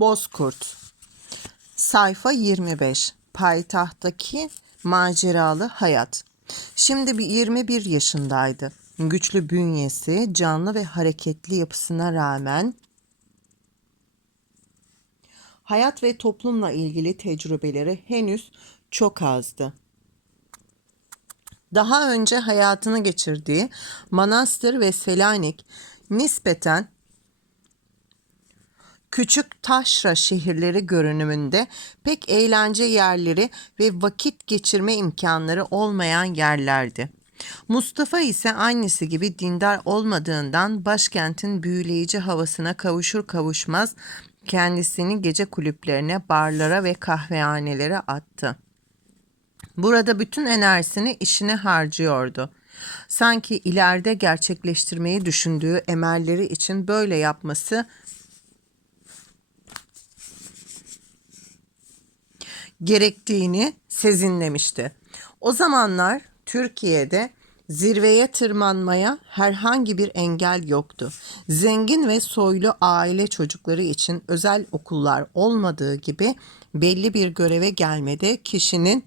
Bozkurt Sayfa 25 Payitahttaki maceralı hayat Şimdi bir 21 yaşındaydı. Güçlü bünyesi, canlı ve hareketli yapısına rağmen hayat ve toplumla ilgili tecrübeleri henüz çok azdı. Daha önce hayatını geçirdiği Manastır ve Selanik nispeten küçük taşra şehirleri görünümünde pek eğlence yerleri ve vakit geçirme imkanları olmayan yerlerdi. Mustafa ise annesi gibi dindar olmadığından başkentin büyüleyici havasına kavuşur kavuşmaz kendisini gece kulüplerine, barlara ve kahvehanelere attı. Burada bütün enerjisini işine harcıyordu. Sanki ileride gerçekleştirmeyi düşündüğü emelleri için böyle yapması gerektiğini sezinlemişti. O zamanlar Türkiye'de zirveye tırmanmaya herhangi bir engel yoktu. Zengin ve soylu aile çocukları için özel okullar olmadığı gibi belli bir göreve gelmede kişinin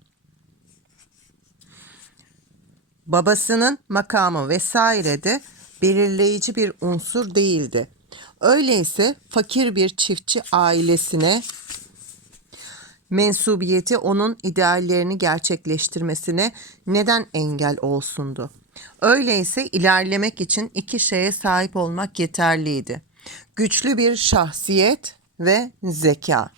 babasının makamı vesaire de belirleyici bir unsur değildi. Öyleyse fakir bir çiftçi ailesine mensubiyeti onun ideallerini gerçekleştirmesine neden engel olsundu? Öyleyse ilerlemek için iki şeye sahip olmak yeterliydi. Güçlü bir şahsiyet ve zeka.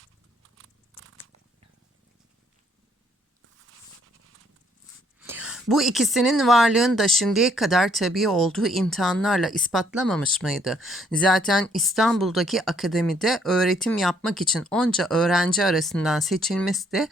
Bu ikisinin varlığını da şimdiye kadar tabii olduğu imtihanlarla ispatlamamış mıydı? Zaten İstanbul'daki akademide öğretim yapmak için onca öğrenci arasından seçilmesi de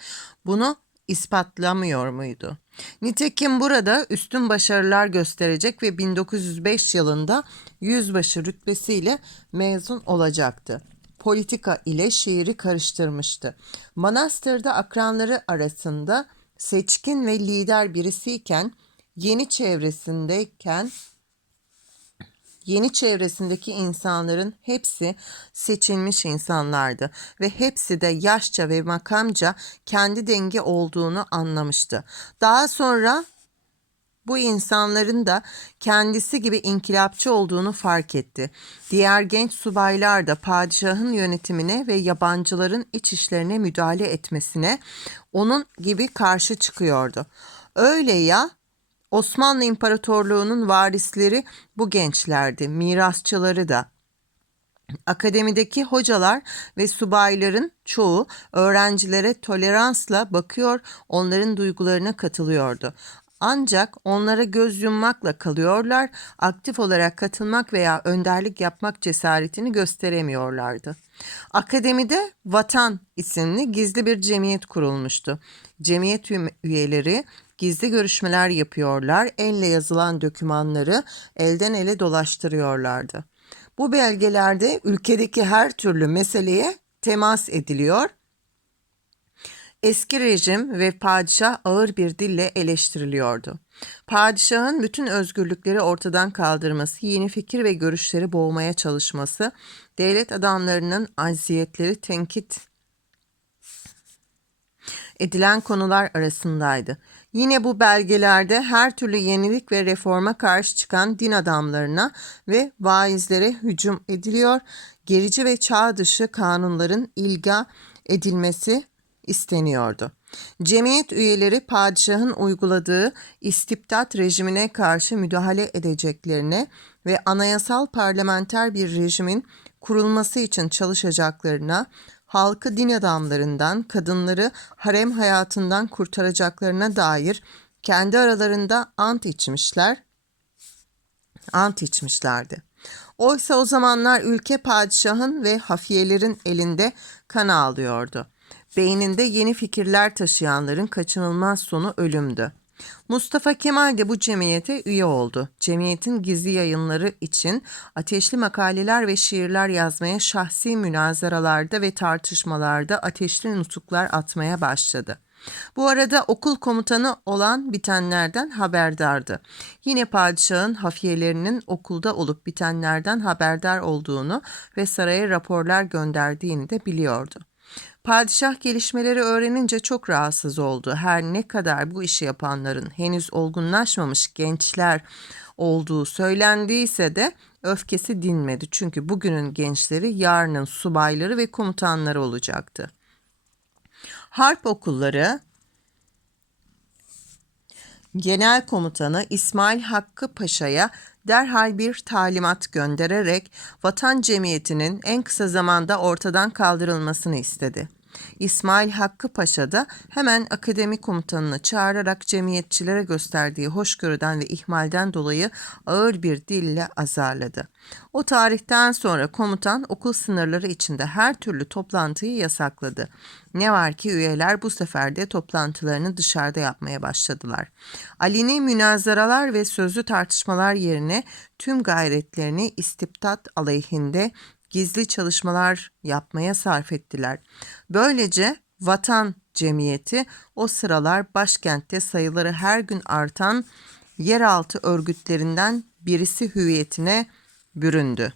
bunu ispatlamıyor muydu? Nitekim burada üstün başarılar gösterecek ve 1905 yılında yüzbaşı rütbesiyle mezun olacaktı politika ile şiiri karıştırmıştı. Manastırda akranları arasında seçkin ve lider birisiyken yeni çevresindeyken yeni çevresindeki insanların hepsi seçilmiş insanlardı ve hepsi de yaşça ve makamca kendi denge olduğunu anlamıştı. Daha sonra bu insanların da kendisi gibi inkılapçı olduğunu fark etti. Diğer genç subaylar da padişahın yönetimine ve yabancıların iç işlerine müdahale etmesine onun gibi karşı çıkıyordu. Öyle ya Osmanlı İmparatorluğu'nun varisleri bu gençlerdi, mirasçıları da. Akademideki hocalar ve subayların çoğu öğrencilere toleransla bakıyor, onların duygularına katılıyordu. Ancak onlara göz yummakla kalıyorlar, aktif olarak katılmak veya önderlik yapmak cesaretini gösteremiyorlardı. Akademide Vatan isimli gizli bir cemiyet kurulmuştu. Cemiyet üyeleri gizli görüşmeler yapıyorlar, elle yazılan dokümanları elden ele dolaştırıyorlardı. Bu belgelerde ülkedeki her türlü meseleye temas ediliyor eski rejim ve padişah ağır bir dille eleştiriliyordu. Padişahın bütün özgürlükleri ortadan kaldırması, yeni fikir ve görüşleri boğmaya çalışması, devlet adamlarının aziyetleri tenkit edilen konular arasındaydı. Yine bu belgelerde her türlü yenilik ve reforma karşı çıkan din adamlarına ve vaizlere hücum ediliyor, gerici ve çağ dışı kanunların ilga edilmesi isteniyordu. Cemiyet üyeleri padişahın uyguladığı istibdat rejimine karşı müdahale edeceklerine ve anayasal parlamenter bir rejimin kurulması için çalışacaklarına, halkı din adamlarından, kadınları harem hayatından kurtaracaklarına dair kendi aralarında ant içmişler, ant içmişlerdi. Oysa o zamanlar ülke padişahın ve hafiyelerin elinde kan ağlıyordu. Beyninde yeni fikirler taşıyanların kaçınılmaz sonu ölümdü. Mustafa Kemal de bu cemiyete üye oldu. Cemiyetin gizli yayınları için ateşli makaleler ve şiirler yazmaya şahsi münazaralarda ve tartışmalarda ateşli nutuklar atmaya başladı. Bu arada okul komutanı olan bitenlerden haberdardı. Yine padişahın hafiyelerinin okulda olup bitenlerden haberdar olduğunu ve saraya raporlar gönderdiğini de biliyordu. Padişah gelişmeleri öğrenince çok rahatsız oldu. Her ne kadar bu işi yapanların henüz olgunlaşmamış gençler olduğu söylendiyse de öfkesi dinmedi. Çünkü bugünün gençleri yarının subayları ve komutanları olacaktı. Harp okulları Genel Komutanı İsmail Hakkı Paşa'ya derhal bir talimat göndererek vatan cemiyetinin en kısa zamanda ortadan kaldırılmasını istedi. İsmail Hakkı Paşa da hemen akademi komutanını çağırarak cemiyetçilere gösterdiği hoşgörüden ve ihmalden dolayı ağır bir dille azarladı. O tarihten sonra komutan okul sınırları içinde her türlü toplantıyı yasakladı. Ne var ki üyeler bu sefer de toplantılarını dışarıda yapmaya başladılar. Ali'ni münazaralar ve sözlü tartışmalar yerine tüm gayretlerini istibdat aleyhinde gizli çalışmalar yapmaya sarf ettiler. Böylece vatan cemiyeti o sıralar başkentte sayıları her gün artan yeraltı örgütlerinden birisi hüviyetine büründü.